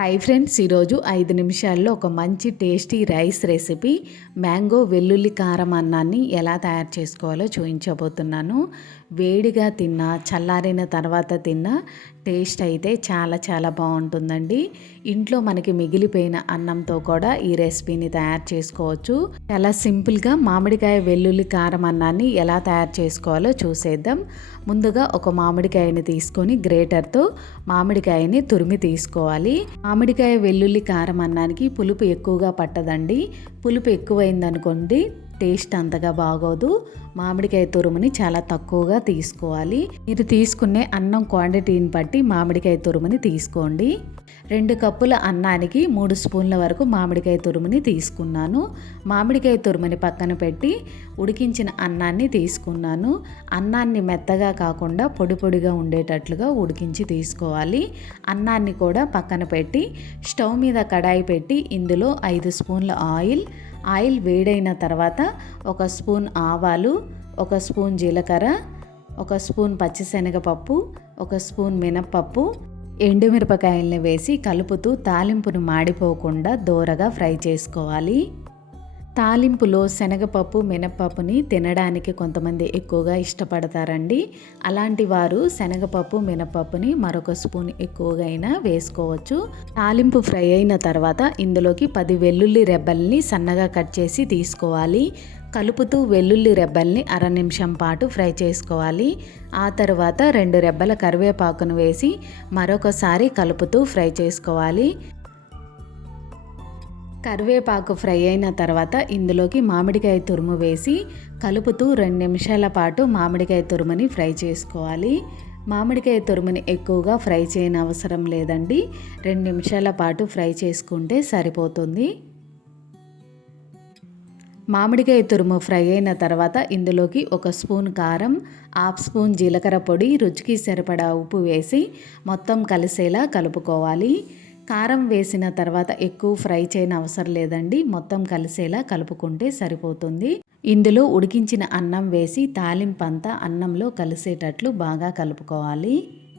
Hi friends ఈరోజు ఐదు నిమిషాల్లో ఒక మంచి టేస్టీ రైస్ రెసిపీ మ్యాంగో వెల్లుల్లి కారం అన్నాన్ని ఎలా తయారు చేసుకోవాలో చూపించబోతున్నాను. వేడిగా తిన్నా చల్లారిన తర్వాత తిన్నా టేస్ట్ అయితే చాలా చాలా బాగుంటుందండి. ఇంట్లో మనకి మిగిలిపోయిన అన్నంతో కూడా ఈ రెసిపీని తయారు చేసుకోవచ్చు. చాలా సింపుల్గా మామిడికాయ వెల్లుల్లి కారం అన్నాన్ని ఎలా తయారు చేసుకోవాలో చూసేద్దాం. ముందుగా ఒక మామిడికాయని తీసుకొని గ్రేటర్తో మామిడికాయని తురిమి తీసుకోవాలి. మామిడికాయ వెల్లుల్లి కారం అన్నానికి పులుపు ఎక్కువగా పట్టదండి. పులుపు ఎక్కువైందనుకోండి టేస్ట్ అంతగా బాగోదు. మామిడికాయ తురుముని చాలా తక్కువగా తీసుకోవాలి. మీరు తీసుకునే అన్నం క్వాంటిటీని బట్టి మామిడికాయ తురుముని తీసుకోండి. రెండు కప్పుల అన్నానికి మూడు స్పూన్ల వరకు మామిడికాయ తురుముని తీసుకున్నాను. మామిడికాయ తురుముని పక్కన పెట్టి ఉడికించిన అన్నాన్ని తీసుకున్నాను. అన్నాన్ని మెత్తగా కాకుండా పొడి పొడిగా ఉండేటట్లుగా ఉడికించి తీసుకోవాలి. అన్నాన్ని కూడా పక్కన పెట్టి స్టవ్ మీద కడాయి పెట్టి ఇందులో ఐదు స్పూన్ల ఆయిల్ ఆయిల్ వేడైన తర్వాత ఒక స్పూన్ ఆవాలు ఒక స్పూన్ జీలకర్ర ఒక స్పూన్ పచ్చిశనగపప్పు ఒక స్పూన్ మినప్పప్పు ఎండుమిరపకాయల్ని వేసి కలుపుతూ తాలింపును మాడిపోకుండా దోరగా ఫ్రై చేసుకోవాలి. తాలింపులో శనగపప్పు మినపప్పుని తినడానికి కొంతమంది ఎక్కువగా ఇష్టపడతారండి. అలాంటి వారు శనగపప్పు మినపప్పుని మరొక స్పూన్ ఎక్కువగా అయినా వేసుకోవచ్చు. తాలింపు ఫ్రై అయిన తర్వాత ఇందులోకి పది వెల్లుల్లి రెబ్బల్ని సన్నగా కట్ చేసి తీసుకోవాలి. కలుపుతూ వెల్లుల్లి రెబ్బల్ని అర నిమిషం పాటు ఫ్రై చేసుకోవాలి. ఆ తర్వాత రెండు రెబ్బల కరివేపాకును వేసి మరొకసారి కలుపుతూ ఫ్రై చేసుకోవాలి. కరివేపాకు ఫ్రై అయిన తర్వాత ఇందులోకి మామిడికాయ తురుము వేసి కలుపుతూ రెండు నిమిషాల పాటు మామిడికాయ తురుముని ఫ్రై చేసుకోవాలి. మామిడికాయ తురుముని ఎక్కువగా ఫ్రై చేయని అవసరం లేదండి. రెండు నిమిషాల పాటు ఫ్రై చేసుకుంటే సరిపోతుంది. మామిడికాయ తురుము ఫ్రై అయిన తర్వాత ఇందులోకి ఒక స్పూన్ కారం హాఫ్ స్పూన్ జీలకర్ర పొడి రుచికి సరిపడా ఉప్పు వేసి మొత్తం కలిసేలా కలుపుకోవాలి. కారం వేసిన తర్వాత ఎక్కువ ఫ్రై చేయని అవసరం లేదండి. మొత్తం కలిసేలా కలుపుకుంటే సరిపోతుంది. ఇందులో ఉడికించిన అన్నం వేసి తాలింపంతా అన్నంలో కలిసేటట్లు బాగా కలుపుకోవాలి.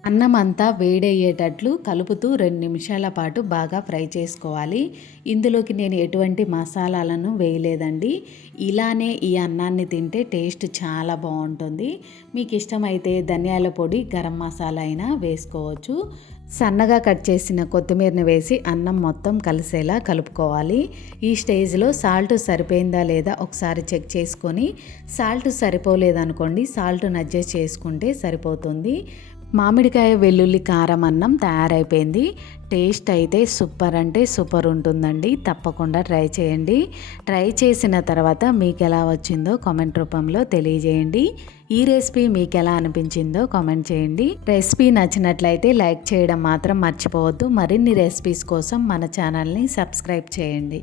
అన్నం అంతా వేడయ్యేటట్లు కలుపుతూ రెండు నిమిషాల పాటు బాగా ఫ్రై చేసుకోవాలి. ఇందులోకి నేను ఎటువంటి మసాలాలను వేయలేదండి. ఇలానే ఈ అన్నాన్ని తింటే టేస్ట్ చాలా బాగుంటుంది. మీకు ఇష్టమైతే ధనియాల పొడి గరం మసాలా అయినా వేసుకోవచ్చు. సన్నగా కట్ చేసిన కొత్తిమీరని వేసి అన్నం మొత్తం కలిసేలా కలుపుకోవాలి. ఈ స్టేజ్లో సాల్ట్ సరిపోయిందా లేదా ఒకసారి చెక్ చేసుకొని సాల్ట్ సరిపోలేదనుకోండి సాల్ట్ అడ్జస్ట్ చేసుకుంటే సరిపోతుంది. మామిడికాయ వెల్లుల్లి కారం అన్నం తయారైపోయింది. టేస్ట్ అయితే సూపర్ అంటే సూపర్ ఉంటుందండి. తప్పకుండా ట్రై చేయండి. ట్రై చేసిన తర్వాత మీకు ఎలా వచ్చిందో కామెంట్ రూపంలో తెలియజేయండి. ఈ రెసిపీ మీకు ఎలా అనిపించిందో కామెంట్ చేయండి. రెసిపీ నచ్చినట్లయితే లైక్ చేయడం మాత్రం మర్చిపోవద్దు. మరిన్ని రెసిపీస్ కోసం మన ఛానల్ని సబ్స్క్రైబ్ చేయండి.